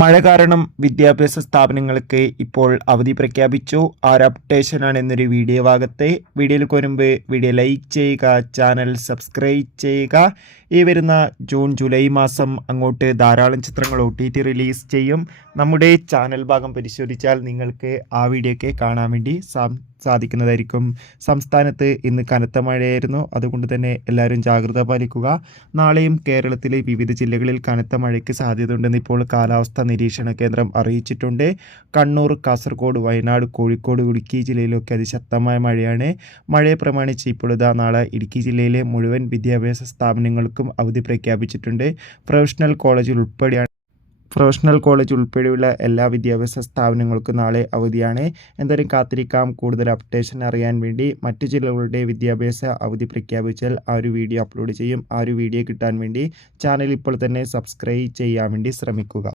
മഴ കാരണം വിദ്യാഭ്യാസ സ്ഥാപനങ്ങൾക്ക് ഇപ്പോൾ അവധി പ്രഖ്യാപിച്ചു. ആ ഒരു അപ്ഡേഷനാണ് എന്നൊരു വീഡിയോ ഭാഗത്തെ. വീഡിയോയിൽ വരുമ്പോൾ വീഡിയോ ലൈക്ക് ചെയ്യുക, ചാനൽ സബ്സ്ക്രൈബ് ചെയ്യുക. ഈ വരുന്ന ജൂൺ ജൂലൈ മാസം അങ്ങോട്ട് ധാരാളം ചിത്രങ്ങൾ OTT റിലീസ് ചെയ്യും. നമ്മുടെ ചാനൽ ഭാഗം പരിശോധിച്ചാൽ നിങ്ങൾക്ക് ആ വീഡിയോ ഒക്കെ കാണാൻ വേണ്ടി സാധിക്കുന്നതായിരിക്കും. സംസ്ഥാനത്ത് ഇന്ന് കനത്ത മഴയായിരുന്നു. അതുകൊണ്ട് തന്നെ എല്ലാവരും ജാഗ്രത പാലിക്കുക. നാളെയും കേരളത്തിലെ വിവിധ ജില്ലകളിൽ കനത്ത മഴയ്ക്ക് സാധ്യതയുണ്ടെന്ന് ഇപ്പോൾ കാലാവസ്ഥാ നിരീക്ഷണ കേന്ദ്രം അറിയിച്ചിട്ടുണ്ട്. കണ്ണൂർ, കാസർഗോഡ്, വയനാട്, കോഴിക്കോട്, ഇടുക്കി ജില്ലയിലൊക്കെ അതിശക്തമായ മഴയാണ്. മഴയെ പ്രമാണിച്ച് ഇപ്പോൾ നാളെ ഇടുക്കി ജില്ലയിലെ മുഴുവൻ വിദ്യാഭ്യാസ സ്ഥാപനങ്ങൾക്കും അവധി പ്രഖ്യാപിച്ചിട്ടുണ്ട്. പ്രൊഫഷണൽ കോളേജ് ഉൾപ്പെടെയുള്ള എല്ലാ വിദ്യാഭ്യാസ സ്ഥാപനങ്ങൾക്കും നാളെ അവധിയാണ്. എന്തായാലും കാത്തിരിക്കാം. കൂടുതൽ അപ്ഡേഷൻ അറിയാൻ വേണ്ടി മറ്റു ജില്ലകളുടെ വിദ്യാഭ്യാസ അവധി പ്രഖ്യാപിച്ചാൽ ആ ഒരു വീഡിയോ അപ്ലോഡ് ചെയ്യും. ആ ഒരു വീഡിയോ കിട്ടാൻ വേണ്ടി ചാനൽ ഇപ്പോൾ തന്നെ സബ്സ്ക്രൈബ് ചെയ്യാൻ വേണ്ടി ശ്രമിക്കുക.